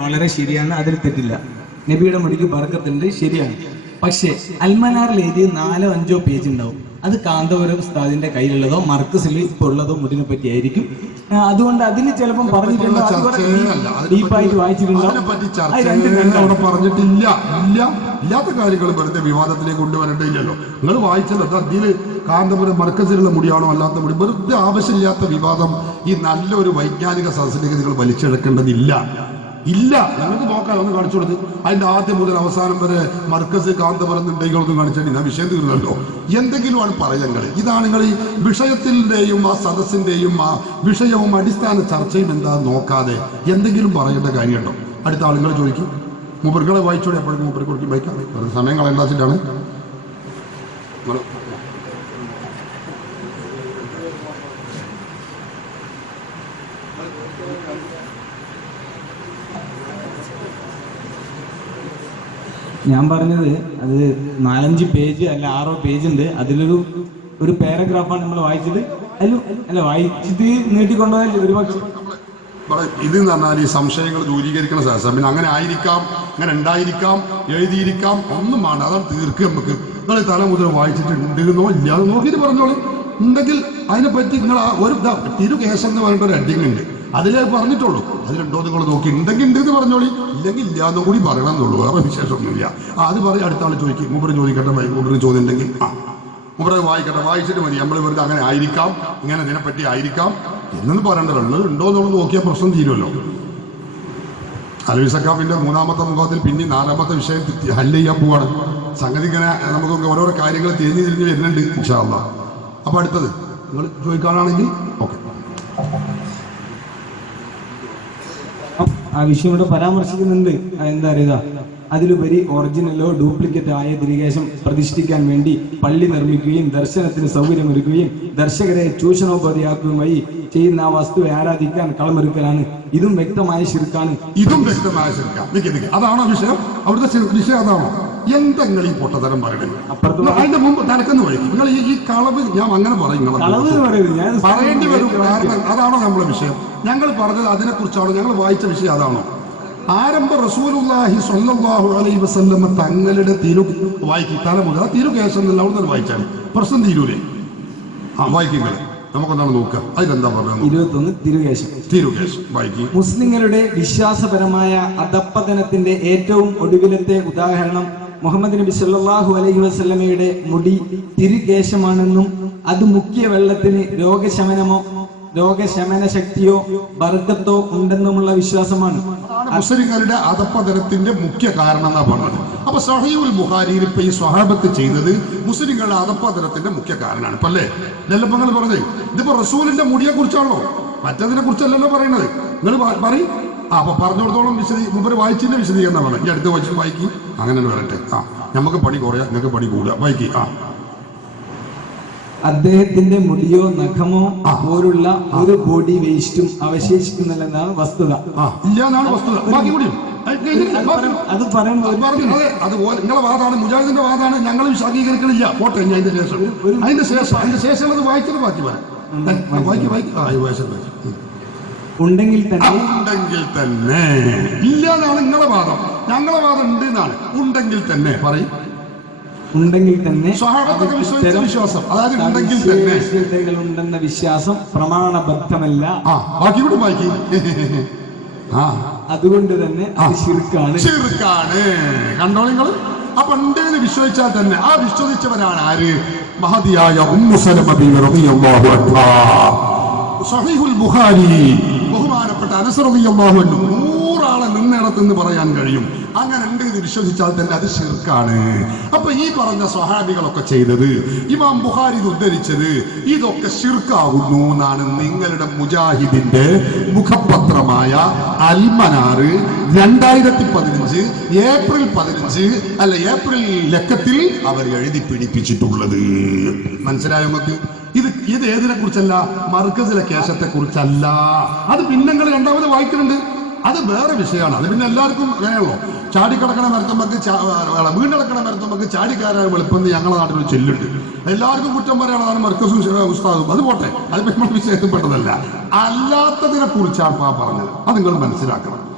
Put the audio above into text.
വളരെ ശരിയാണ് അതിൽ തെറ്റില്ല. നബിയുടെ മുടിക്ക് ബർക്കത്തുണ്ട് ശരിയാണ്. പക്ഷേ അൽമനാറിൽ എഴുതിയ നാലോ അഞ്ചോ പേജ് ഉണ്ടാവും. അത് കാന്തപുരം ഉസ്താദിന്റെ കയ്യിലുള്ളതോ മർക്കസിൽ ഇപ്പോൾ ഉള്ളതോ മുടിനെ പറ്റിയായിരിക്കും അതുകൊണ്ട് അതിന് ചിലപ്പം പറഞ്ഞിട്ടില്ല. ഇല്ല. ഇല്ലാത്ത കാര്യങ്ങൾ വെറുതെ വിവാദത്തിലേക്ക് കൊണ്ടുവരണ്ടില്ലല്ലോ നിങ്ങൾ വായിച്ചല്ലോ അതിൽ കാന്തപുരം മർക്കസിലുള്ള മുടിയാണോ അല്ലാത്ത മുടി? വെറുതെ ആവശ്യമില്ലാത്ത വിവാദം ഈ നല്ലൊരു വൈജ്ഞാനിക സദസ്സിലേക്ക് നിങ്ങൾ വലിച്ചെടുക്കേണ്ടതില്ല. ഇല്ല. ഞങ്ങൾക്ക് നോക്കാം ഒന്ന് കാണിച്ചു കൊടുത്ത്. അതിന്റെ ആദ്യം മുതൽ അവസാനം വരെ മർക്കസ് കാന്തപുരം ഉണ്ടെങ്കിലൊന്നും കാണിച്ചിട്ട് ഞാൻ വിഷയം തീർന്നല്ലോ. എന്തെങ്കിലുമാണ് പറയുന്നത് ഇതാണ് നിങ്ങൾ ഈ വിഷയത്തിന്റെയും ആ സദസ്സിന്റെയും ആ വിഷയവും അടിസ്ഥാന ചർച്ചയും എന്താ നോക്കാതെ എന്തെങ്കിലും പറയേണ്ട കാര്യമുണ്ടോ? അടുത്ത ആളുകൾ ചോദിക്കും. മൂപ്പർകളെ വായിച്ചോടെ എപ്പോഴും മുബർ കൊടുക്കും. വായിക്കാം സമയം കളയണ്ടാച്ചിട്ടാണ് നിങ്ങൾ ഞാൻ പറഞ്ഞത് അത് നാലഞ്ച് പേജ് അല്ല ആറോ പേജ് ഉണ്ട് അതിലൊരു ഒരു പാരഗ്രാഫാണ് നമ്മൾ വായിച്ചത്. അതിലും അല്ല വായിച്ചിട്ട് നീട്ടിക്കൊണ്ടുപോയാൽ ഒരുപക്ഷെ? ഇത് എന്ന് പറഞ്ഞാൽ ഈ സംശയങ്ങൾ ദൂരീകരിക്കുന്ന ശേഷം പിന്നെ അങ്ങനെ ആയിരിക്കാം അങ്ങനെ ഉണ്ടായിരിക്കാം എഴുതിയിരിക്കാം ഒന്നും വേണ്ട. അതാണ് തീർക്കുക നമുക്ക്. നിങ്ങൾ തല മുതൽ വായിച്ചിട്ടുണ്ട് എന്നോ ഇല്ലാതെ നോക്കിയിട്ട് പറഞ്ഞോളൂ. ഉണ്ടെങ്കിൽ അതിനെപ്പറ്റി നിങ്ങൾ ആ ഒരു തിരുകേശം എന്ന് പറഞ്ഞിട്ട് ഒരു ഹെഡിങ് ഉണ്ട്. അതിലേ പറഞ്ഞിട്ടുള്ളൂ. അതിലുണ്ടോ നിങ്ങൾ നോക്കി. ഉണ്ടെങ്കിൽ ഉണ്ട് എന്ന് പറഞ്ഞോളി. ഇല്ലെങ്കിൽ ഇല്ല എന്നും കൂടി പറയണം എന്നുള്ളൂ. വേറെ വിശേഷമൊന്നുമില്ല. ആ അത് പറയും അടുത്ത ആൾ ചോദിക്കും. മൂപ്പര് ചോദിക്കട്ടെ മൂപ്പര് ചോദ്യം ഉണ്ടെങ്കിൽ. ആ. മൂപ്പര് വായിക്കട്ടെ വായിച്ചിട്ട് മതി. നമ്മൾ ഇവർക്ക് അങ്ങനെ ആയിരിക്കാം. ഇങ്ങനെ ഇതിനെപ്പറ്റി ആയിരിക്കാം. എന്നൊന്നും പറയേണ്ടത് ഉള്ളത് ഉണ്ടോ എന്നുള്ളത് നോക്കിയാൽ പ്രശ്നം തീരുമല്ലോ അലവി സക്കാഫിന്റെ മൂന്നാമത്തെ മുഖത്തിൽ പിന്നെ നാലാമത്തെ വിഷയം ഹല്ല് ചെയ്യാൻ പോവാണ്. സംഗതി ഇങ്ങനെ നമുക്ക് ഓരോരോ കാര്യങ്ങൾ തിരിഞ്ഞു തിരിഞ്ഞ് വരുന്നുണ്ട് ഇൻഷാല്ല അപ്പൊ അടുത്തത്. നിങ്ങൾ ചോദിക്കാനാണെങ്കിൽ ഓക്കെ ആ വിഷയം ഇവിടെ പരാമർശിക്കുന്നുണ്ട്. എന്താ പറയുക അതിലുപരി ഒറിജിനലോ ഡ്യൂപ്ലിക്കേറ്റ് ആയ തിരികേശം പ്രതിഷ്ഠിക്കാൻ വേണ്ടി പള്ളി നിർമ്മിക്കുകയും ദർശനത്തിന് സൗകര്യമൊരുക്കുകയും ദർശകരെ ചൂഷണോപാധിയാക്കുകയുമായി ചെയ്യുന്ന ആ വസ്തുവെ ആരാധിക്കാൻ കളമൊരുക്കലാണ്. ഇതും വ്യക്തമായ ശിർക്കാണ്. ഇതും വ്യക്തമായ നിൽക്കി അതാണോ വിഷയം? അവിടുത്തെ വിഷയം അതാണോ? എന്തെങ്കിലും ഈ പൊട്ടതരം പറയണത് നിങ്ങൾ അതിന്റെ മുമ്പ് തനക്കെന്ന് പറയും. നിങ്ങൾ ഈ കളവ് ഞാൻ അങ്ങനെ പറയും പറയേണ്ടി വരും കാരണം അതാണോ നമ്മളെ വിഷയം. ഞങ്ങൾ പറഞ്ഞത് അതിനെക്കുറിച്ചാണോ. ഞങ്ങൾ വായിച്ച വിഷയം അതാണോ? ആരംഭ റസൂലുല്ലാഹി സ്വല്ലല്ലാഹു അലൈഹി വസല്ലമ തങ്ങളുടെ തിരു വായിക്കും. തല മുതൽ ആ തിരുകേശം എന്നല്ല അവിടെ നിന്ന് വായിച്ചാൽ പ്രശ്നം തീരൂലേ? ആ വായിക്കുക നമുക്കൊന്നാണ് നോക്കുക. അതിലെന്താ പറയുന്നത്? ഇരുപത്തൊന്ന് തിരുകേശം തിരുകേശം വായിക്കും. മുസ്ലിങ്ങളുടെ വിശ്വാസപരമായ അധപ്പതനത്തിന്റെ ഏറ്റവും ഒടുവിലത്തെ ഉദാഹരണം മുഹമ്മദ് നബി സല്ലല്ലാഹു അലൈഹി വസല്ലമയുടെ മുടി തിരികേശമാണെന്നും അത് മുഖ്യ വെള്ളത്തിന് രോഗശമനമോ രോഗശമന ശക്തിയോ ബർക്കത്തോ ഉണ്ടെന്നുമുള്ള വിശ്വാസമാണ്. മുസ്ലിങ്ങളുടെ അധപ്പതനത്തിന്റെ മുഖ്യ കാരണം എന്നാ പറഞ്ഞത്. അപ്പൊ സഹീബുൽ ബുഖാരിയിൽ ഇപ്പൊ ഈ സ്വഹാബത്ത് ചെയ്തത് മുസ്ലിങ്ങളുടെ അധപ്പതനത്തിന്റെ മുഖ്യ കാരണമാണ്. ഇപ്പൊ അല്ലേ നെല്ലപ്പങ്ങൾ പറഞ്ഞത്? ഇതിപ്പോ റസൂലിന്റെ മുടിയെ കുറിച്ചാണല്ലോ മറ്റതിനെ കുറിച്ചല്ലല്ലോ പറയണത് നിങ്ങൾ പറയും. ആ അപ്പൊ പറഞ്ഞോടത്തോളം വിശദീ മുമ്പ് വായിച്ചില്ല വിശദീകരണം പറഞ്ഞു. ഈ അടുത്ത വായിച്ചു വായിക്കി. അങ്ങനെ വരട്ടെ. ആ നമുക്ക് പണി കുറയാ നിങ്ങൾക്ക് പണി കൂടുക. വായിക്കി ആ. അദ്ദേഹത്തിന്റെ മുടിയോ നഖമോ പോലുള്ള ഒരു ബോഡി വേസ്റ്റും അവശേഷിക്കുന്നില്ലെന്നാണ് വസ്തുത. അത് പറ- അത് പറയുമ്പോൾ അത് അത് ഓ- നിങ്ങളെ വാദമാണ് മുജാഹിദിന്റെ വാദമാണ് ഞങ്ങൾ അംഗീകരിക്കണില്ല പോട്ടെ അതിന്റെ ശേഷം. അതിന്റെ ശേഷം അതിന്റെ ശേഷം അത് വായിച്ചത് ബാക്കി വരാം വായിക്കും വായിക്കും. ആ വായിക്കും. ഉണ്ടെങ്കിൽ തന്നെ ഉണ്ടെങ്കിൽ തന്നെ. ഇല്ല എന്നാണ് നിങ്ങളെ വാദം. ഞങ്ങളെ വാദം ഉണ്ട് എന്നാണ് ഉണ്ടെങ്കിൽ തന്നെ. പറയും. ഉണ്ടെങ്കിൽ തന്നെ വിശ്വാസം. അതായത് ഉണ്ടെങ്കിൽ തന്നെ. ഉണ്ടെന്ന വിശ്വാസം പ്രമാണബദ്ധമല്ല. ബാക്കി കൂടി ബാക്കി അതുകൊണ്ട് തന്നെ അത് ശിർക്കാണ്. ചെറുക്കാണ് കണ്ടോ നിങ്ങൾ അപ്പൊ ഉണ്ടെന്ന് വിശ്വസിച്ചാൽ തന്നെ. ആ വിശ്വസിച്ചവരാണ് ആര്? മഹതിയായ ഉമ്മു സലമ ബിബി റളിയല്ലാഹു അൻഹാ. സഹീഹുൽ ബുഖാരി. ബഹുമാനപ്പെട്ട അനസ് റളിയല്ലാഹു അൻഹു നൂറാളെ നിന്നിടത്തെന്ന് പറയാൻ കഴിയും. അങ്ങനെ ഉണ്ട് ഇത് വിശ്വസിച്ചാൽ തന്നെ അത് ശിർക്കാണ്. അപ്പൊ ഈ പറഞ്ഞ സ്വഹാബികളൊക്കെ ചെയ്തത് ഇമാം ബുഹാരി ഇത് ഉദ്ധരിച്ചത് ഇതൊക്കെ ശിർക്കാകുന്നു എന്നാണ് നിങ്ങളുടെ മുജാഹിദിന്റെ മുഖപത്രമായ അൽമനാറ് രണ്ടായിരത്തി പതിനഞ്ച് ഏപ്രിൽ പതിനഞ്ച് അല്ല ഏപ്രിൽ ലക്കത്തിൽ അവർ എഴുതി പിടിപ്പിച്ചിട്ടുള്ളത്. മനസ്സിലായോ നമുക്ക് ഇത് ഏതിനെ കുറിച്ചല്ല? മർക്കസിലെ കേശത്തെ കുറിച്ചല്ല. അത് പിന്നെങ്ങൾ രണ്ടാമത് വായിക്കുന്നുണ്ട് അത് വേറെ വിഷയമാണ്. അത് പിന്നെ എല്ലാവർക്കും അങ്ങനെയുള്ളൂ. ചാടിക്കിടക്കണ മരത്തുമ്പക്ക് വീണ്ടടക്കണ മരത്തുമ്പക്ക് ചാടിക്കാരായ വെളുപ്പെന്ന് ഞങ്ങളുടെ നാട്ടിൽ ചെല്ലുണ്ട്. എല്ലാവർക്കും കുറ്റം പറയാനുള്ളതാണ് മർക്കസും ഉസ്താ- ഉസ്താദും. അത് പോട്ടെ. അത് നമ്മൾ വിഷയത്തിൽ പെട്ടതല്ല അല്ലാത്തതിനെ കുറിച്ചാണ് പറഞ്ഞത്. അത് നിങ്ങൾ മനസ്സിലാക്കണം.